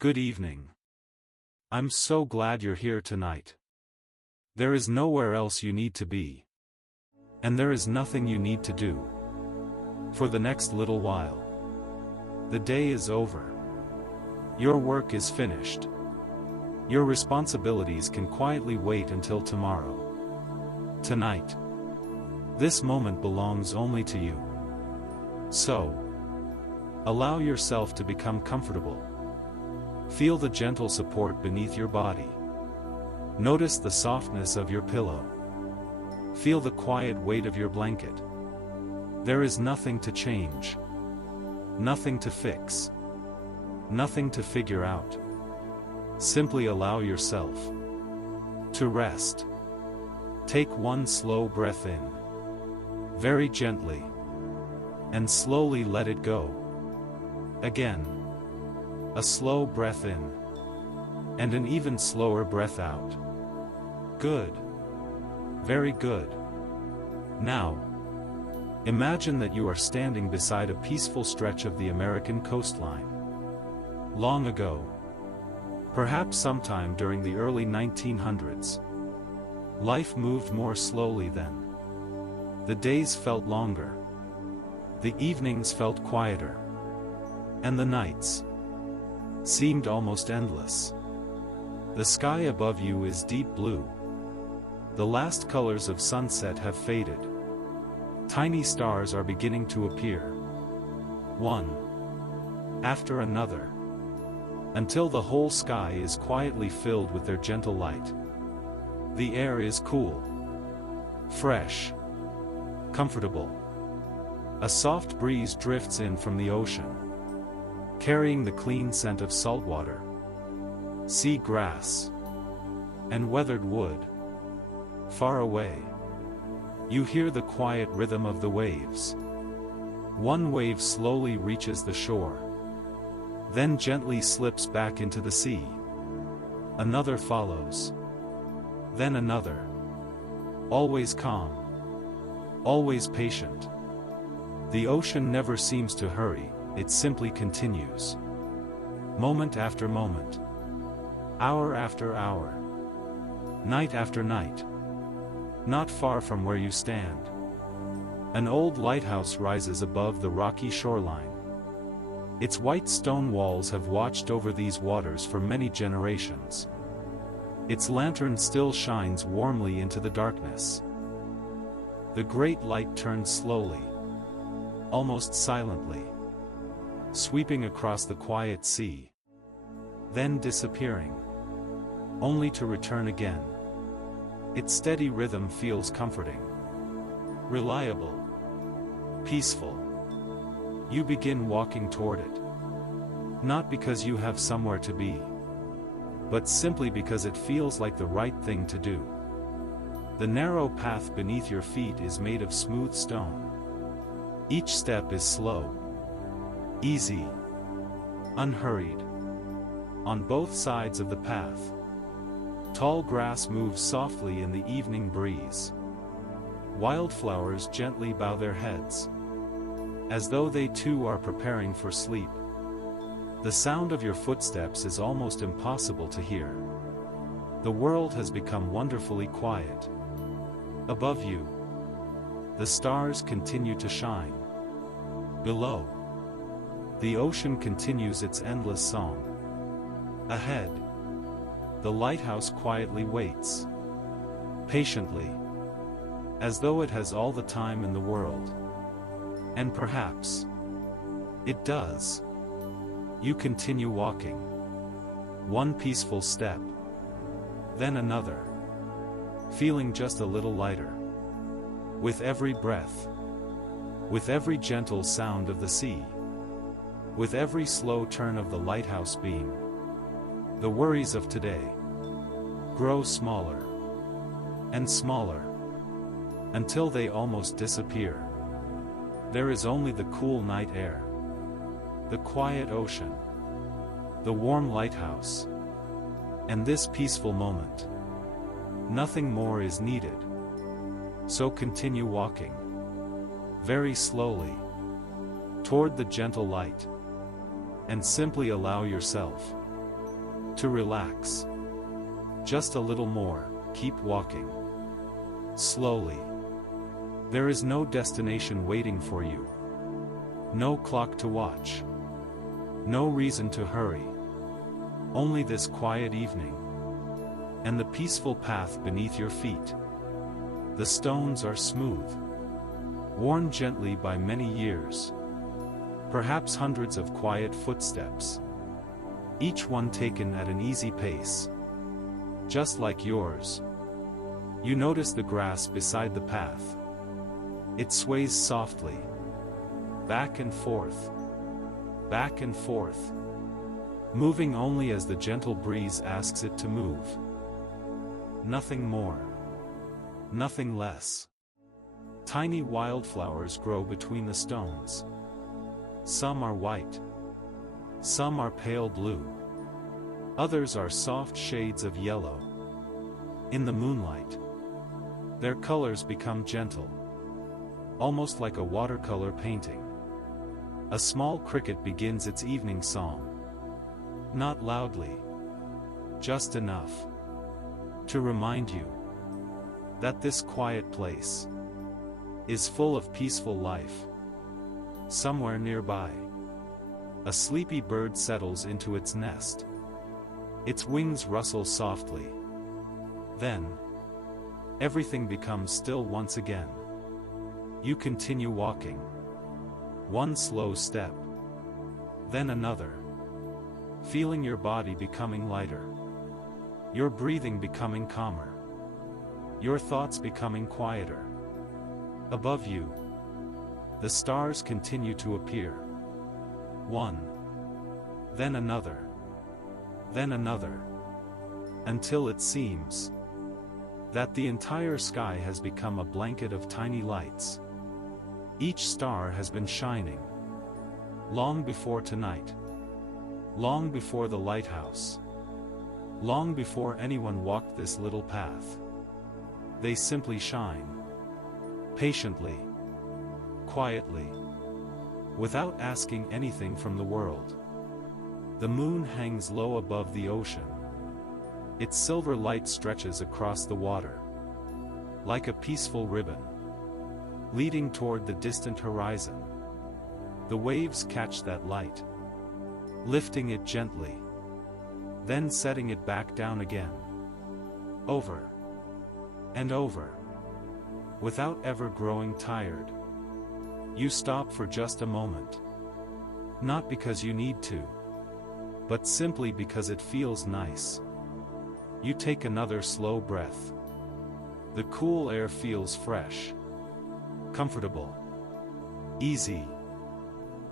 Good evening. I'm so glad you're here tonight. There is nowhere else you need to be. And there is nothing you need to do. For the next little while. The day is over. Your work is finished. Your responsibilities can quietly wait until tomorrow. Tonight. This moment belongs only to you. So, allow yourself to become comfortable. Feel the gentle support beneath your body. Notice the softness of your pillow. Feel the quiet weight of your blanket. There is nothing to change. Nothing to fix. Nothing to figure out. Simply allow yourself to rest. Take one slow breath in. Very gently. And slowly let it go. Again. A slow breath in. And an even slower breath out. Good. Very good. Now, imagine that you are standing beside a peaceful stretch of the American coastline. Long ago. Perhaps sometime during the early 1900s. Life moved more slowly then. The days felt longer. The evenings felt quieter. And the nights seemed almost endless. The sky above you is deep blue. The last colors of sunset have faded. Tiny stars are beginning to appear. One after another. Until the whole sky is quietly filled with their gentle light. The air is cool. Fresh. Comfortable. A soft breeze drifts in from the ocean. Carrying the clean scent of salt water, sea grass, and weathered wood. Far away, you hear the quiet rhythm of the waves. One wave slowly reaches the shore, then gently slips back into the sea. Another follows. Then another. Always calm. Always patient. The ocean never seems to hurry. It simply continues. Moment after moment. Hour after hour. Night after night. Not far from where you stand. An old lighthouse rises above the rocky shoreline. Its white stone walls have watched over these waters for many generations. Its lantern still shines warmly into the darkness. The great light turns slowly. Almost silently. Sweeping across the quiet sea. Then disappearing. Only to return again. Its steady rhythm feels comforting. Reliable. Peaceful. You begin walking toward it. Not because you have somewhere to be. But simply because it feels like the right thing to do. The narrow path beneath your feet is made of smooth stone. Each step is slow. Easy. Unhurried. On both sides of the path. Tall grass moves softly in the evening breeze. Wildflowers gently bow their heads. As though they too are preparing for sleep. The sound of your footsteps is almost impossible to hear. The world has become wonderfully quiet. Above you, the stars continue to shine. Below, the ocean continues its endless song. Ahead, the lighthouse quietly waits. Patiently. As though it has all the time in the world. And perhaps it does. You continue walking. One peaceful step. Then another. Feeling just a little lighter. With every breath. With every gentle sound of the sea. With every slow turn of the lighthouse beam. The worries of today grow smaller and smaller until they almost disappear. There is only the cool night air, the quiet ocean, the warm lighthouse, and this peaceful moment. Nothing more is needed. So continue walking, very slowly, toward the gentle light, and simply allow yourself To relax. Just a little more, keep walking. Slowly. There is no destination waiting for you. No clock to watch. No reason to hurry. Only this quiet evening. And the peaceful path beneath your feet. The stones are smooth. Worn gently by many years. Perhaps hundreds of quiet footsteps. Each one taken at an easy pace. Just like yours. You notice the grass beside the path. It sways softly. Back and forth. Back and forth. Moving only as the gentle breeze asks it to move. Nothing more. Nothing less. Tiny wildflowers grow between the stones. Some are white. Some are pale blue. Others are soft shades of yellow. In the moonlight, their colors become gentle. Almost like a watercolor painting. A small cricket begins its evening song. Not loudly. Just enough to remind you that this quiet place is full of peaceful life. Somewhere nearby, a sleepy bird settles into its nest. Its wings rustle softly. Then, everything becomes still once again. You continue walking. One slow step. Then another. Feeling your body becoming lighter. Your breathing becoming calmer. Your thoughts becoming quieter. Above you, the stars continue to appear. One. Then another. Then another. Until it seems that the entire sky has become a blanket of tiny lights. Each star has been shining long before tonight. Long before the lighthouse. Long before anyone walked this little path. They simply shine. Patiently. Quietly. Without asking anything from the world. The moon hangs low above the ocean. Its silver light stretches across the water. Like a peaceful ribbon. Leading toward the distant horizon. The waves catch that light. Lifting it gently. Then setting it back down again. Over. And over. Without ever growing tired. You stop for just a moment. Not because you need to. But simply because it feels nice. You take another slow breath. The cool air feels fresh. Comfortable. Easy.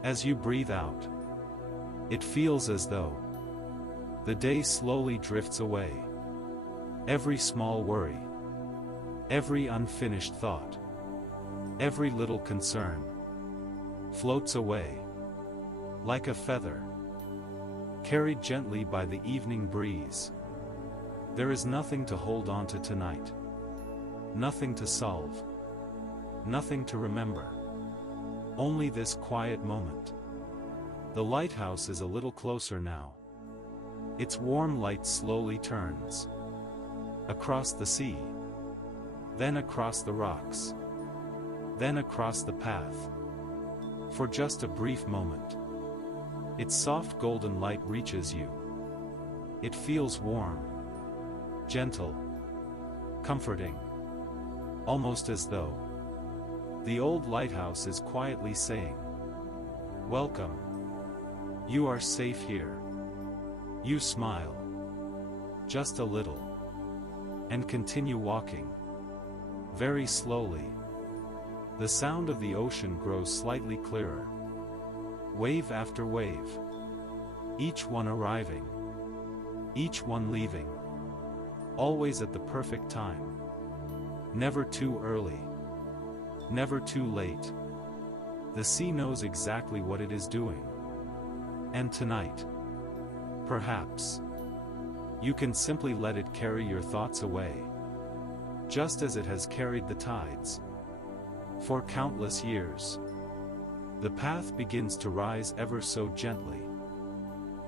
As you breathe out, it feels as though the day slowly drifts away. Every small worry. Every unfinished thought. Every little concern floats away. Like a feather. Carried gently by the evening breeze. There is nothing to hold on to tonight. Nothing to solve. Nothing to remember. Only this quiet moment. The lighthouse is a little closer now. Its warm light slowly turns. Across the sea. Then across the rocks. Then across the path. For just a brief moment. Its soft golden light reaches you. It feels warm. Gentle. Comforting. Almost as though the old lighthouse is quietly saying, "Welcome. You are safe here." You smile. Just a little. And continue walking. Very slowly. The sound of the ocean grows slightly clearer. Wave after wave. Each one arriving. Each one leaving. Always at the perfect time. Never too early. Never too late. The sea knows exactly what it is doing. And tonight, perhaps, you can simply let it carry your thoughts away. Just as it has carried the tides. For countless years. The path begins to rise ever so gently.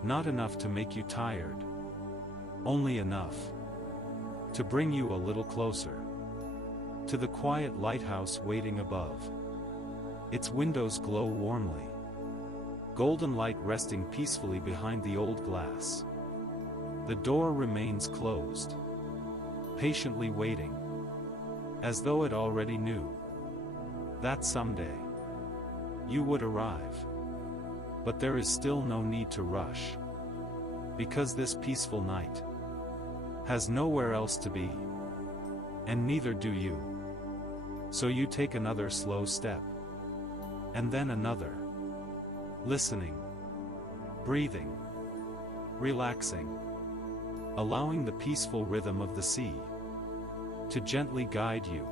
Not enough to make you tired. Only enough to bring you a little closer to the quiet lighthouse waiting above. Its windows glow warmly, golden light resting peacefully behind the old glass. The door remains closed, patiently waiting, as though it already knew that someday you would arrive. But there is still no need to rush, because this peaceful night has nowhere else to be, and neither do you. So you take another slow step, and then another, listening, breathing, relaxing, allowing the peaceful rhythm of the sea to gently guide you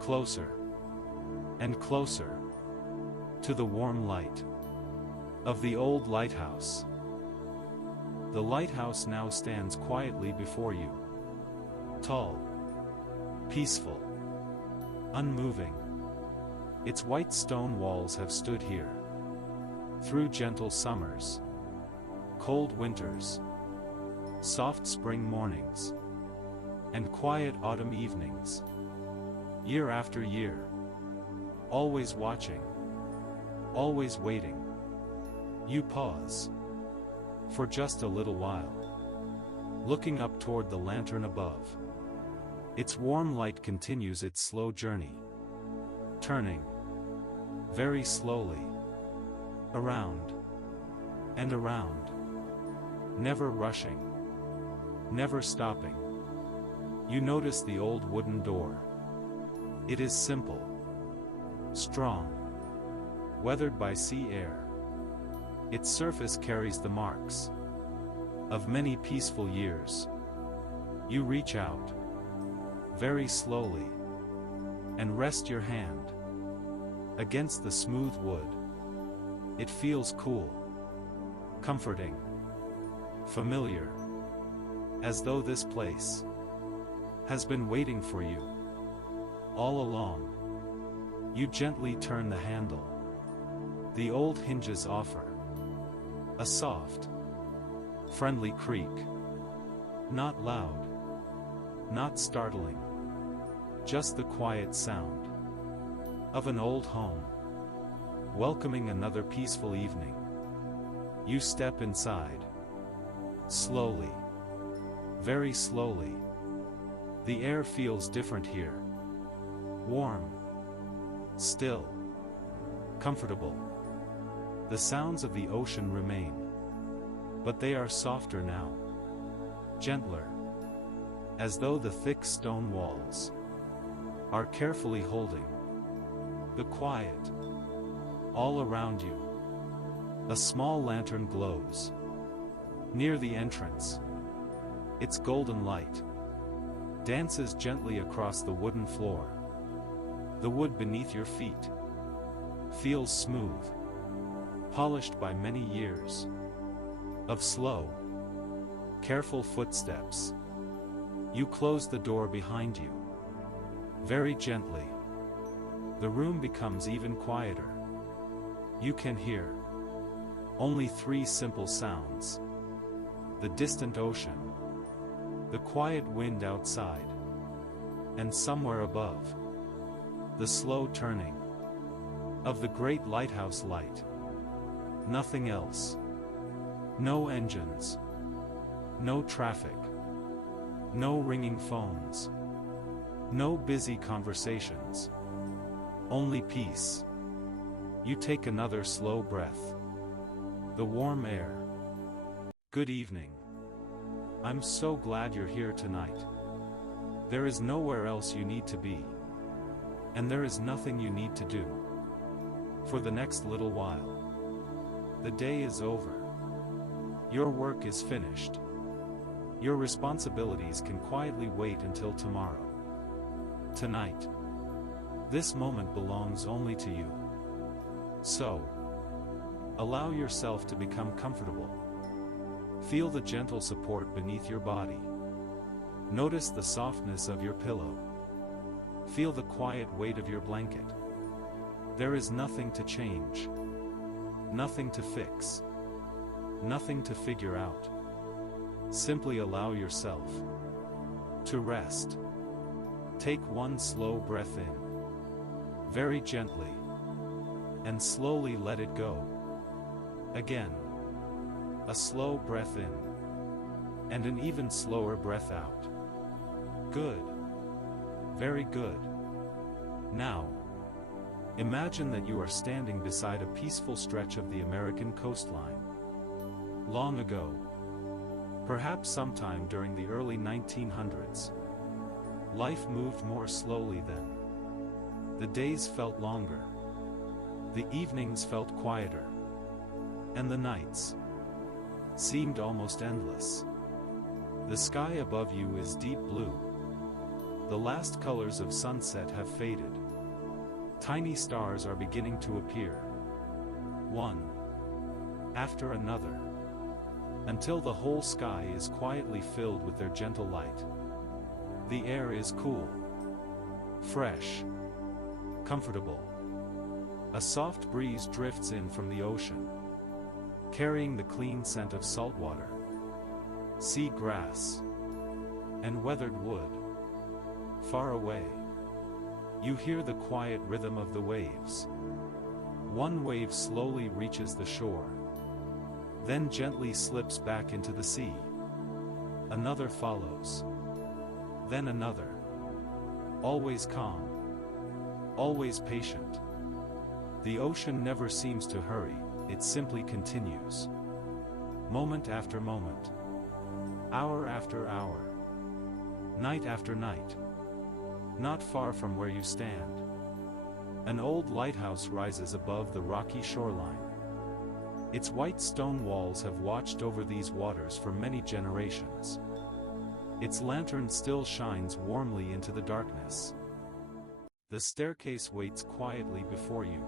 closer and closer to the warm light of the old lighthouse. The lighthouse now stands quietly before you, tall, peaceful, unmoving. Its white stone walls have stood here through gentle summers, cold winters, soft spring mornings, and quiet autumn evenings, year after year, always watching, always waiting. You pause for just a little while, looking up toward the lantern above. Its warm light continues its slow journey, turning very slowly around and around, never rushing, never stopping. You notice the old wooden door. It is simple, strong, weathered by sea air. Its surface carries the marks of many peaceful years. You reach out very slowly and rest your hand against the smooth wood. It feels cool, comforting, familiar, as though this place has been waiting for you all along. You gently turn the handle. The old hinges offer a soft, friendly creak. Not loud, not startling, just the quiet sound of an old home welcoming another peaceful evening. You step inside, slowly, very slowly. The air feels different here. Warm, still, comfortable. The sounds of the ocean remain, but they are softer now, gentler, as though the thick stone walls are carefully holding the quiet all around you. A small lantern glows near the entrance. Its golden light dances gently across the wooden floor. The wood beneath your feet feels smooth, polished by many years of slow, careful footsteps. You close the door behind you very gently. The room becomes even quieter. You can hear only three simple sounds: the distant ocean, the quiet wind outside, and somewhere above, the slow turning of the great lighthouse light. Nothing else. No engines, no traffic, no ringing phones, no busy conversations. Only peace. You take another slow breath. The warm air. Good evening. I'm so glad you're here tonight. There is nowhere else you need to be, and there is nothing you need to do for the next little while. The day is over. Your work is finished. Your responsibilities can quietly wait until tomorrow. Tonight, this moment belongs only to you. So, allow yourself to become comfortable. Feel the gentle support beneath your body. Notice the softness of your pillow. Feel the quiet weight of your blanket. There is nothing to change, nothing to fix, nothing to figure out. Simply allow yourself to rest. Take one slow breath in, very gently, and slowly let it go. Again, a slow breath in, and an even slower breath out. Good. Very good. Now, imagine that you are standing beside a peaceful stretch of the American coastline. Long ago, perhaps sometime during the early 1900s, life moved more slowly then. The days felt longer, the evenings felt quieter, and the nights seemed almost endless. The sky above you is deep blue. The last colors of sunset have faded. Tiny stars are beginning to appear, one after another, until the whole sky is quietly filled with their gentle light. The air is cool, fresh, comfortable. A soft breeze drifts in from the ocean, carrying the clean scent of salt water, sea grass, and weathered wood. Far away, you hear the quiet rhythm of the waves. One wave slowly reaches the shore, then gently slips back into the sea. Another follows, then another. Always calm, always patient. The ocean never seems to hurry, it simply continues. Moment after moment, hour after hour, night after night. Not far from where you stand, an old lighthouse rises above the rocky shoreline. Its white stone walls have watched over these waters for many generations. Its lantern still shines warmly into the darkness. The staircase waits quietly before you.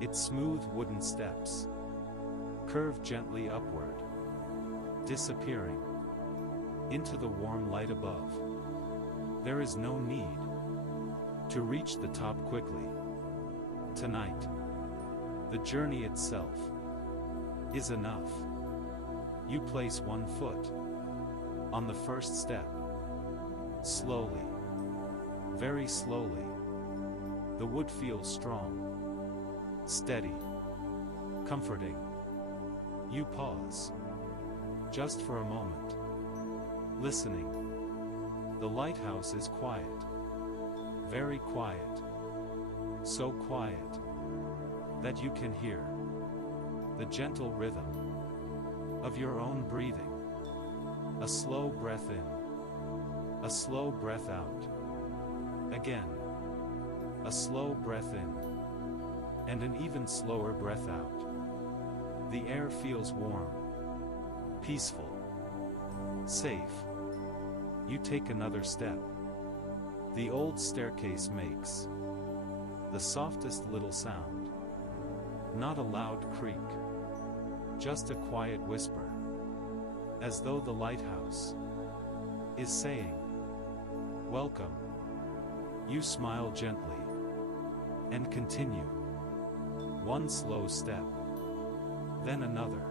Its smooth wooden steps curve gently upward, disappearing into the warm light above. There is no need to reach the top quickly. Tonight, the journey itself is enough. You place one foot on the first step. Slowly, very slowly, the wood feels strong, steady, comforting. You pause, just for a moment, listening. The lighthouse is quiet, very quiet, so quiet that you can hear the gentle rhythm of your own breathing. A slow breath in, a slow breath out. Again, a slow breath in, and an even slower breath out. The air feels warm, peaceful, safe. You take another step. The old staircase makes the softest little sound. Not a loud creak, just a quiet whisper, as though the lighthouse is saying, "Welcome." You smile gently and continue. One slow step, then another.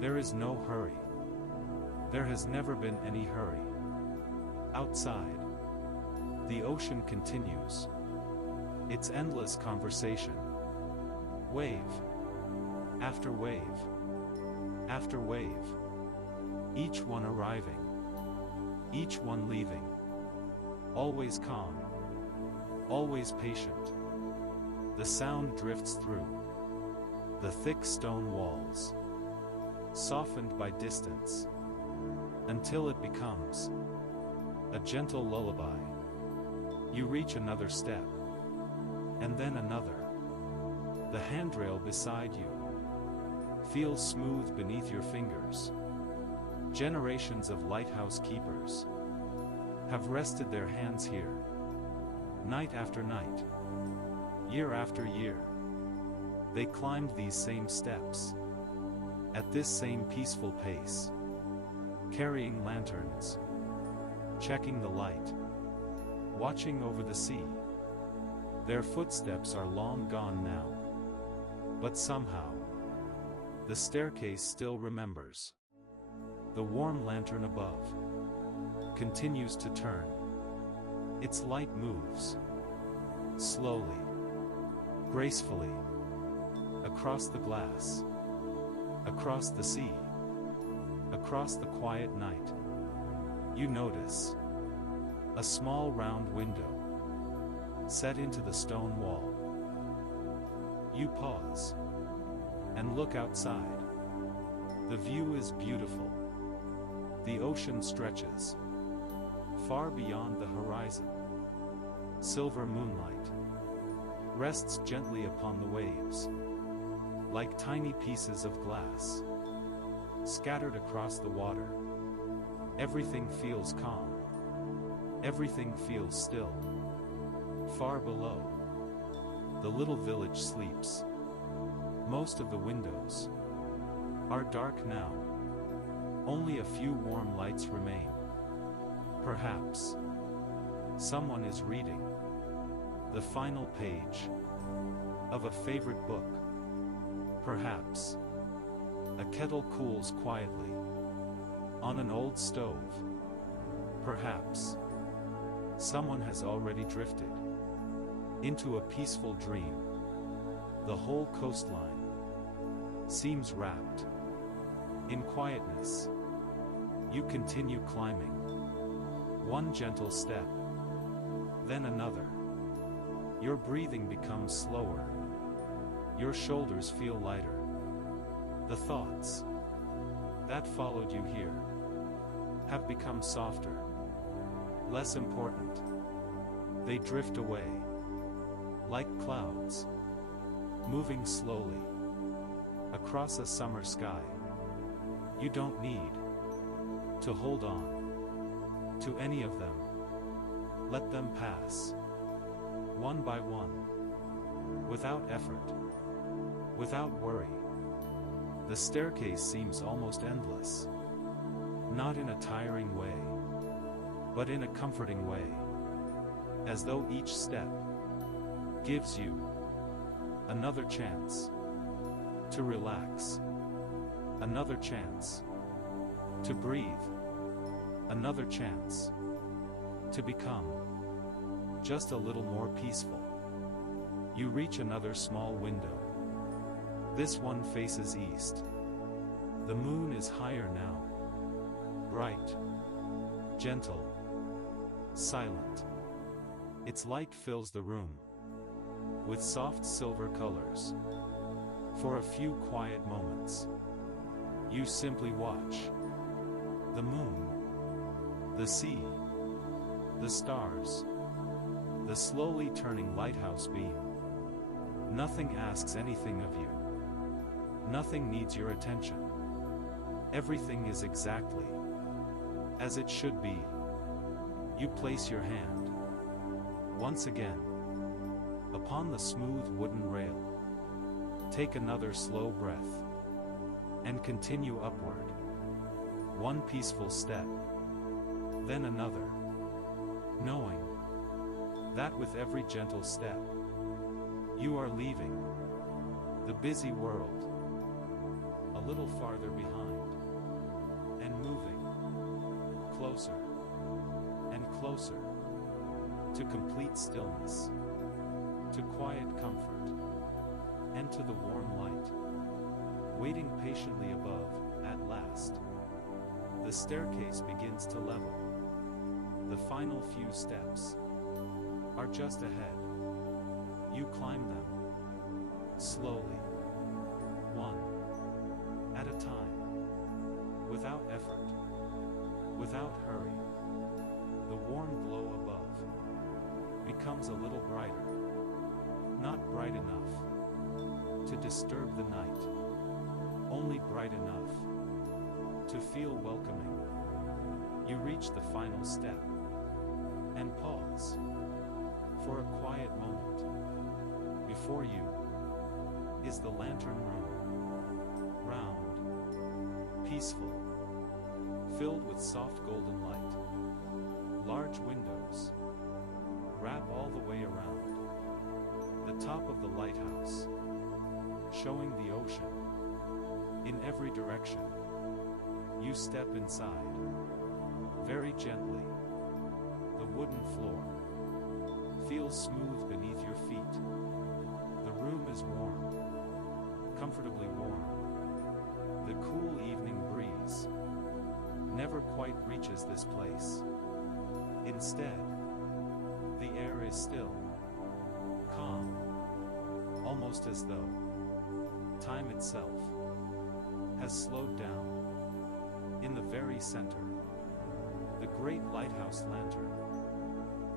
There is no hurry. There has never been any hurry. Outside, the ocean continues its endless conversation. Wave after wave after wave. Each one arriving, each one leaving. Always calm, always patient. The sound drifts through the thick stone walls, softened by distance, until it becomes a gentle lullaby. You reach another step, and then another. The handrail beside you feels smooth beneath your fingers. Generations of lighthouse keepers have rested their hands here, night after night, year after year. They climbed these same steps, at this same peaceful pace, carrying lanterns, checking the light, watching over the sea. Their footsteps are long gone now, but somehow, the staircase still remembers. The warm lantern above continues to turn. Its light moves slowly, gracefully, across the glass, across the sea, across the quiet night. You notice a small round window set into the stone wall. You pause and look outside. The view is beautiful. The ocean stretches far beyond the horizon. Silver moonlight rests gently upon the waves, like tiny pieces of glass scattered across the water. Everything feels calm. Everything feels still. Far below, the little village sleeps. Most of the windows are dark now. Only a few warm lights remain. Perhaps someone is reading the final page of a favorite book. Perhaps a kettle cools quietly on an old stove. Perhaps someone has already drifted into a peaceful dream. The whole coastline seems wrapped in quietness. You continue climbing. One gentle step, then another. Your breathing becomes slower. Your shoulders feel lighter. The thoughts that followed you here have become softer, less important. They drift away, like clouds, moving slowly across a summer sky. You don't need to hold on to any of them. Let them pass, one by one, without effort, without worry. The staircase seems almost endless, not in a tiring way, but in a comforting way, as though each step gives you another chance to relax, another chance to breathe, another chance to become just a little more peaceful. You reach another small window. This one faces east. The moon is higher now. Bright, gentle, silent. Its light fills the room with soft silver colors. For a few quiet moments, you simply watch the moon, the sea, the stars, the slowly turning lighthouse beam. Nothing asks anything of you. Nothing needs your attention. Everything is exactly as it should be. You place your hand once again upon the smooth wooden rail. Take another slow breath and continue upward. One peaceful step, then another, knowing that with every gentle step, you are leaving the busy world a little farther behind, and moving closer and closer to complete stillness, to quiet comfort, and to the warm light, waiting patiently above. At last, the staircase begins to level. The final few steps are just ahead. You climb them slowly, one at a time, without effort, without hurry. The warm glow above becomes a little brighter, not bright enough to disturb the night, only bright enough to feel welcoming. You reach the final step and pause for a quiet moment. Before you is the lantern room, round, peaceful, filled with soft golden light. Large windows wrap all the way around. The top of the lighthouse, showing the ocean in every direction. You step inside. Very gently. The wooden floor feels smooth beneath your feet. The room is warm. Comfortably warm. The cool evening breeze never quite reaches this place. Instead, the air is still, calm, almost as though time itself has slowed down. In the very center, the great lighthouse lantern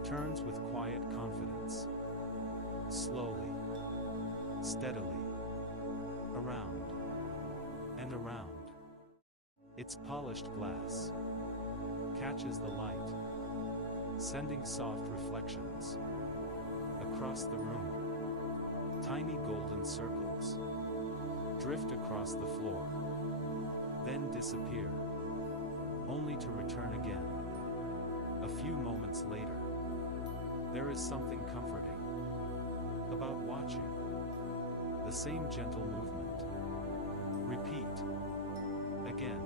turns with quiet confidence, slowly, steadily, around and around. Its polished glass catches the light, sending soft reflections across the room. Tiny golden circles drift across the floor, then disappear, only to return again. A few moments later, there is something comforting about watching the same gentle movement repeat again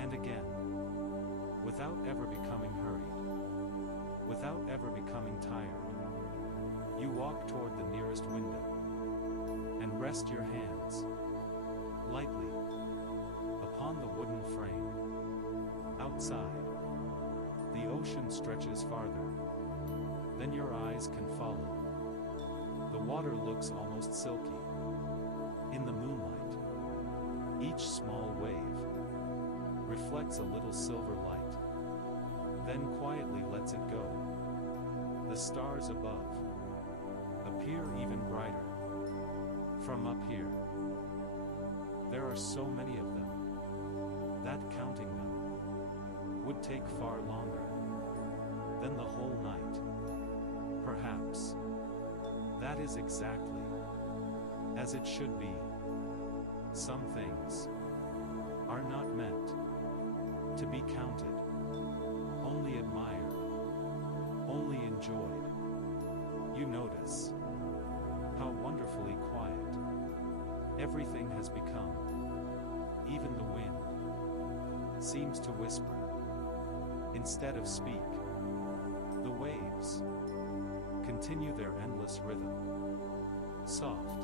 and again, without ever becoming hurried, without ever becoming tired. You walk toward the nearest window and rest your hands lightly upon the wooden frame. Outside, the ocean stretches farther than your eyes can follow. The water looks almost silky in the moonlight. Each small wave reflects a little silver light, then quietly lets it go. The stars above appear even brighter from up here. There are so many of them that counting them would take far longer than the whole night. Perhaps that is exactly as it should be. Some things are not meant to be counted, only admired, only enjoyed. You notice how wonderfully quiet everything has become. Even the wind seems to whisper instead of speak. The waves continue their endless rhythm. Soft,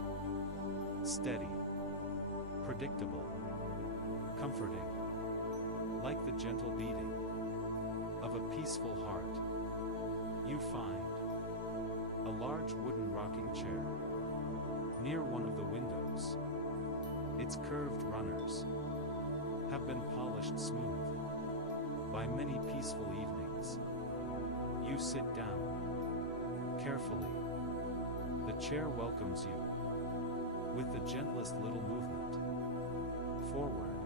steady, predictable, comforting, like the gentle beating of a peaceful heart. You find a large wooden rocking chair near one of the windows. Its curved runners have been polished smooth by many peaceful evenings. You sit down carefully. The chair welcomes you with the gentlest little movement. Forward,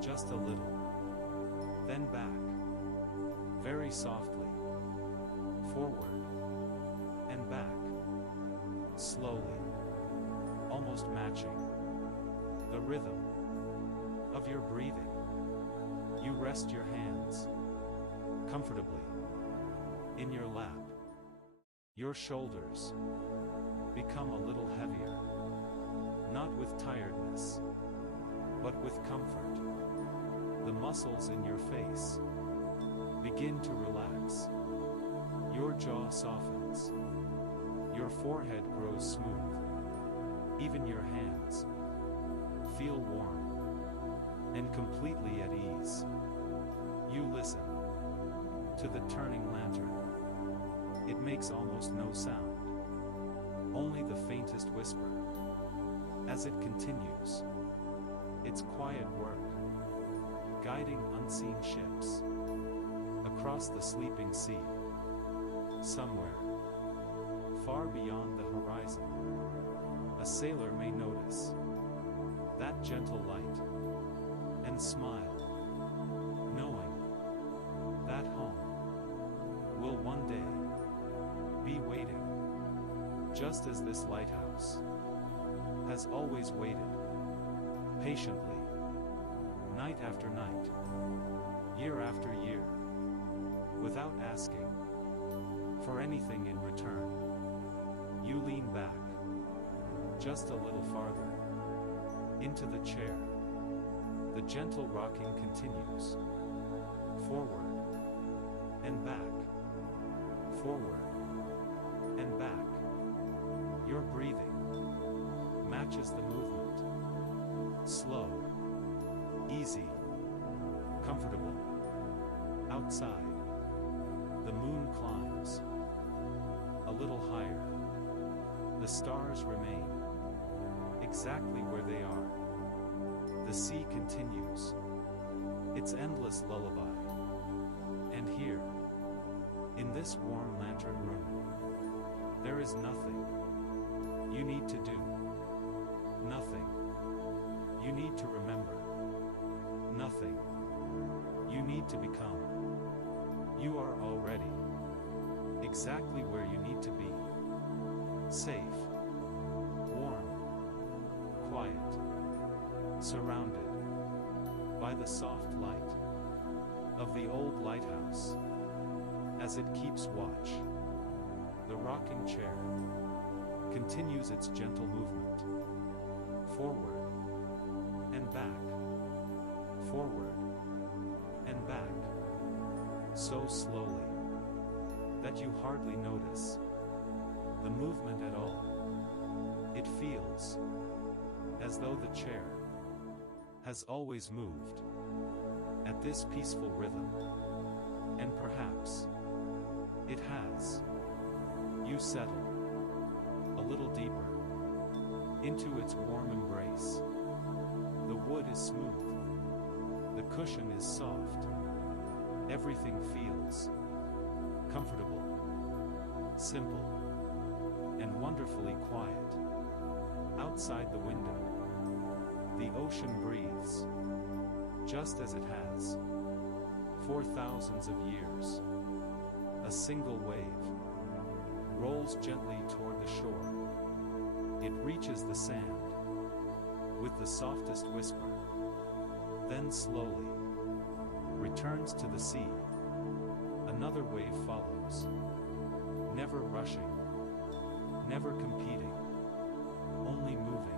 just a little, then back, very softly, forward, and back, slowly, almost matching the rhythm of your breathing. You rest your hands comfortably in your lap. Your shoulders become a little heavier, not with tiredness, but with comfort. The muscles in your face begin to relax. Your jaw softens. Your forehead grows smooth. Even your hands feel warm and completely at ease. You listen to the turning lantern. It makes almost no sound, only the faintest whisper as it continues its quiet work, guiding unseen ships across the sleeping sea. Somewhere, far beyond the horizon, a sailor may notice that gentle light and smile, knowing that home will one day be waiting, just as this lighthouse has always waited, patiently, night after night, year after year, without asking for anything in return. You lean back, just a little farther, into the chair. The gentle rocking continues. Forward and back. Forward and back. Your breathing matches the movement. Slow, easy, comfortable. Outside, the moon climbs a little higher. The stars remain exactly where they are. The sea continues its endless lullaby. And here, in this warm lantern room, there is nothing you need to do. Nothing you need to remember. Nothing you need to become. You are already exactly where you need to be. Safe, warm, quiet, surrounded by the soft light of the old lighthouse. As it keeps watch, the rocking chair continues its gentle movement. Forward and back. Forward and back. So slowly that you hardly notice the movement at all. It feels as though the chair has always moved at this peaceful rhythm. And perhaps it has. You settle a little deeper into its warm embrace. The wood is smooth. The cushion is soft. Everything feels comfortable, simple, and wonderfully quiet. Outside the window, the ocean breathes, just as it has for thousands of years. A single wave rolls gently toward the shore. It reaches the sand with the softest whisper, then slowly returns to the sea. Another wave follows, never rushing, never competing, only moving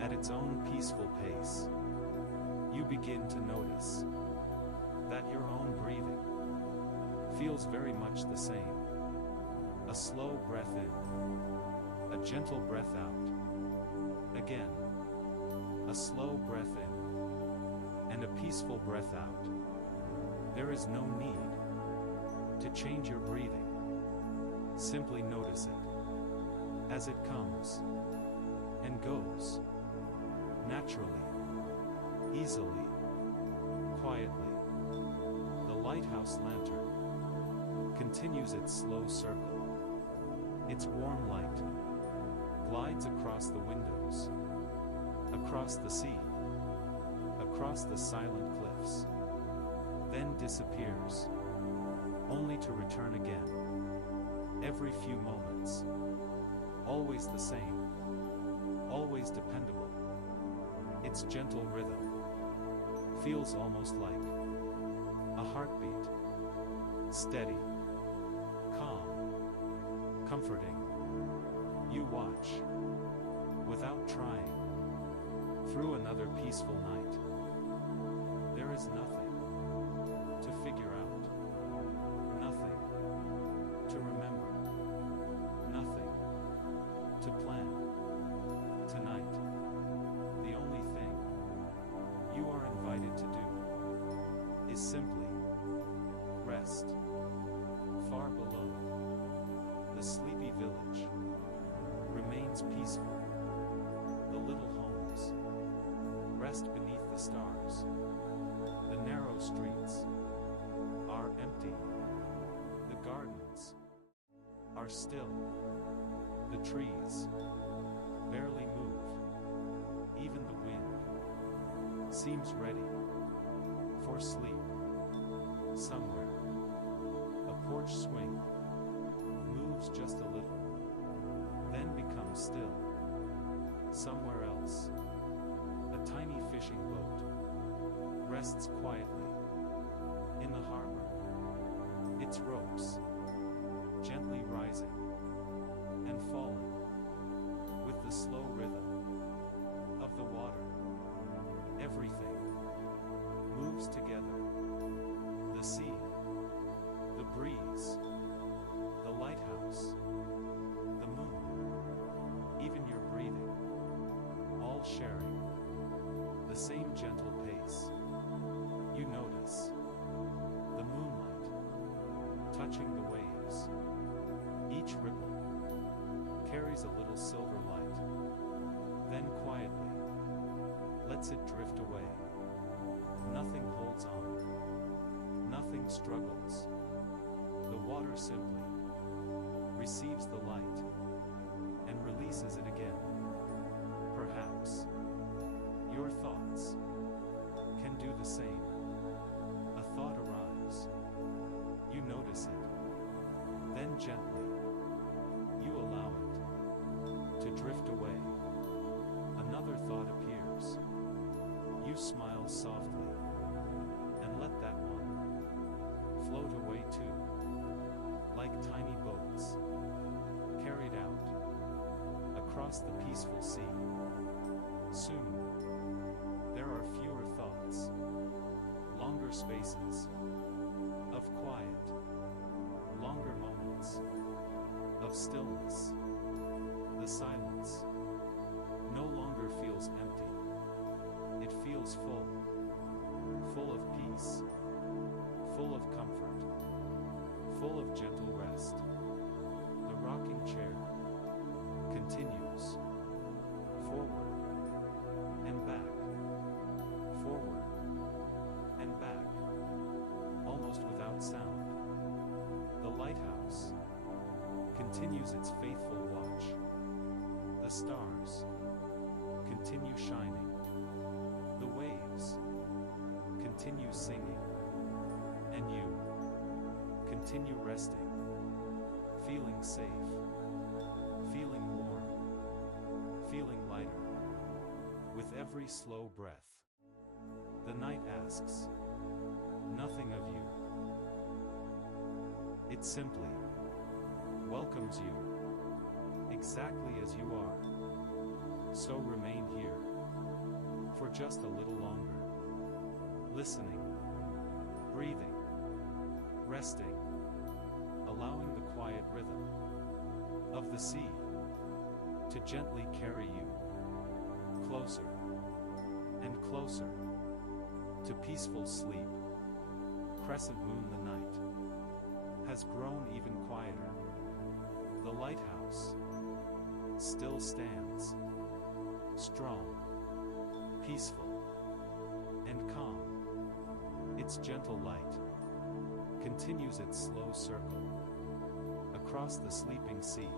at its own peaceful pace. You begin to notice that your own breathing feels very much the same. A slow breath in, a gentle breath out. Again, a slow breath in, and a peaceful breath out. There is no need to change your breathing. Simply notice it as it comes and goes, naturally, easily, quietly. The lighthouse lantern continues its slow circle. Its warm light glides across the windows, across the sea, across the silent cliffs, then disappears, only to return again. Every few moments, always the same, always dependable. Its gentle rhythm feels almost like a heartbeat, steady, calm, comforting. You watch, without trying, through another peaceful night. There is nothing to figure out, nothing to remember, nothing to plan. Tonight, the only thing you are invited to do is simply rest. Far below, the sleepy village remains peaceful. The little homes rest beneath the stars. The narrow streets are empty. The gardens are still. The trees barely move. Even the wind seems ready for sleep. Somewhere, a porch swing moves just a little, then becomes still. Somewhere else, a tiny fishing boat rests quietly in the harbor, its ropes gently rising and falling with the slow rhythm of the water. Everything moves together. The sea, the breeze, the lighthouse, the moon, even your breathing, all sharing the same gentle pace. You notice the moonlight touching the waves. Each ripple carries a little silver light. Then quietly lets it drift away. Nothing holds on. Nothing struggles. The water simply receives the light and releases it again. Perhaps your thoughts can do the same. A thought arrives. You notice it. Then gently, you allow it to drift away. Another thought appears. You smile softly and let that one float away too. Like tiny boats carried out across the peaceful sea. Soon, there are fewer thoughts, longer spaces of quiet, longer moments of stillness. The silence no longer feels empty. It feels full. Full of peace. Full of comfort. Full of gentle rest. The rocking chair continues. Forward and back. Forward and back. Almost without sound. The lighthouse continues its faithful watch. The stars continue shining. The waves continue singing. And you continue resting. Feeling safe. Feeling warm. Feeling lighter. With every slow breath. The night asks nothing of you. It simply welcomes you exactly as you are. So remain here for just a little longer. Listening, breathing, resting, allowing the quiet rhythm of the sea to gently carry you closer and closer to peaceful sleep. Crescent moon, the night has grown even quieter. The lighthouse still stands, strong, peaceful, and calm. Its gentle light continues its slow circle across the sleeping sea.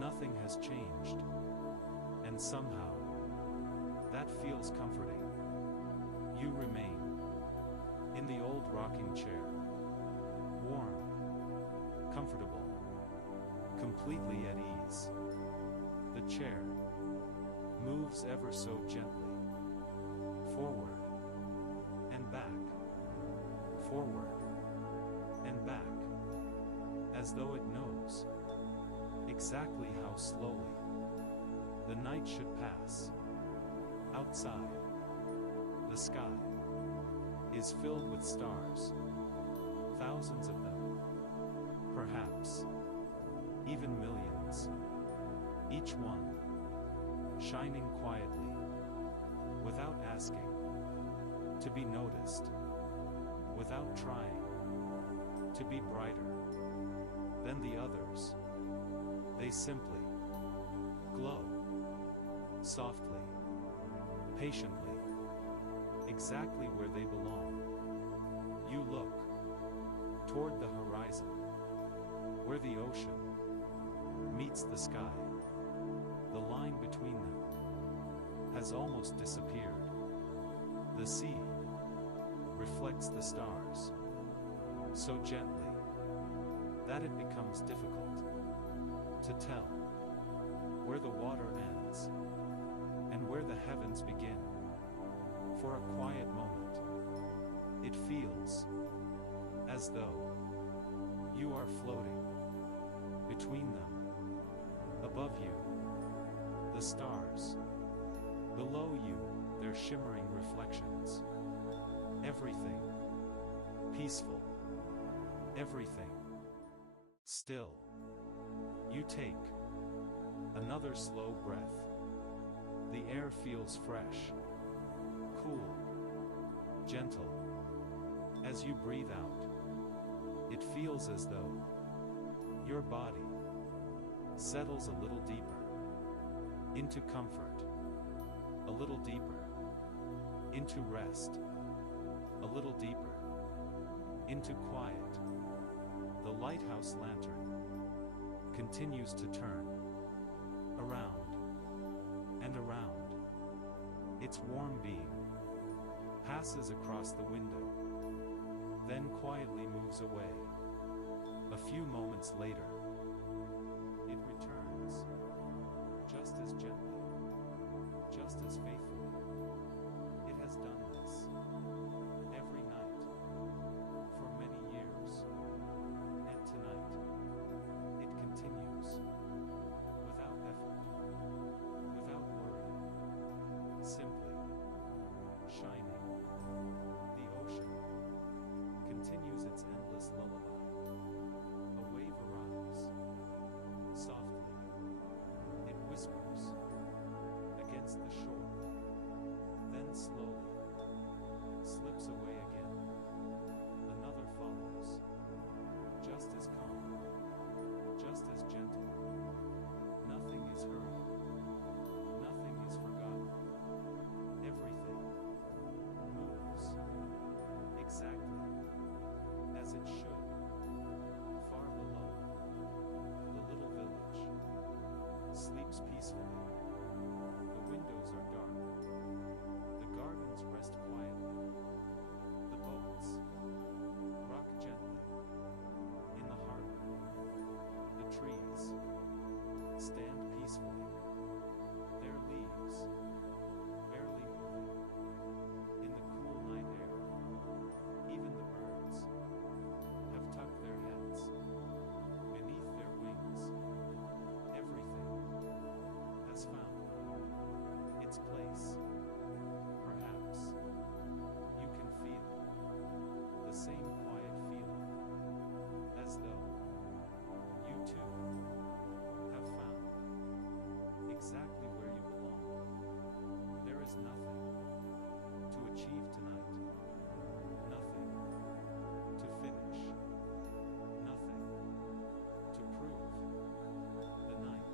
Nothing has changed, and somehow that feels comforting. You remain in the old rocking chair, warm, comfortable, completely at ease. The chair moves ever so gently, forward and back, forward and back, as though it knows exactly how slowly the night should pass. Outside, the sky is filled with stars, thousands of them, perhaps even millions, each one shining quietly, without asking to be noticed, without trying to be brighter than the others. They simply glow, softly, patiently, exactly where they belong. You look toward the horizon, where the ocean meets the sky. The line between them has almost disappeared. The sea reflects the stars so gently that it becomes difficult to tell where the water ends and where the heavens begin. For a quiet moment, it feels as though you are floating between them. Above you, the stars. Below you, their shimmering reflections. Everything peaceful. Everything still. You take another slow breath. The air feels fresh, cool, gentle. As you breathe out, it feels as though your body settles a little deeper into comfort, a little deeper into rest, a little deeper into quiet. The lighthouse lantern continues to turn around and around. Its warm beam passes across the window, then quietly moves away. A few moments later, it returns, just as gently, just as faithfully. It has done this every night for many years, and tonight it continues without effort, without worry, simply shining. The ocean continues its endless lullaby. A wave arrives. Softly, it whispers against the shore, then slowly slips away again. Another follows, just as calm, just as gentle. Nothing is hurried, nothing is forgotten. Everything moves exactly as it should. Far below, the little village sleeps peacefully. The windows are dark. The gardens rest quietly. The boats rock gently in the harbor. The trees stand peacefully, their leaves barely moving in the cool night air. Even the birds have tucked their heads beneath their wings. Everything has found its place. Perhaps you can feel the same quiet feeling, as though you too have found exactly where you belong. There is nothing to achieve tonight, nothing to finish, nothing to prove. The night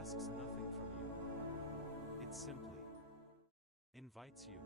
asks nothing from you. It simply invites you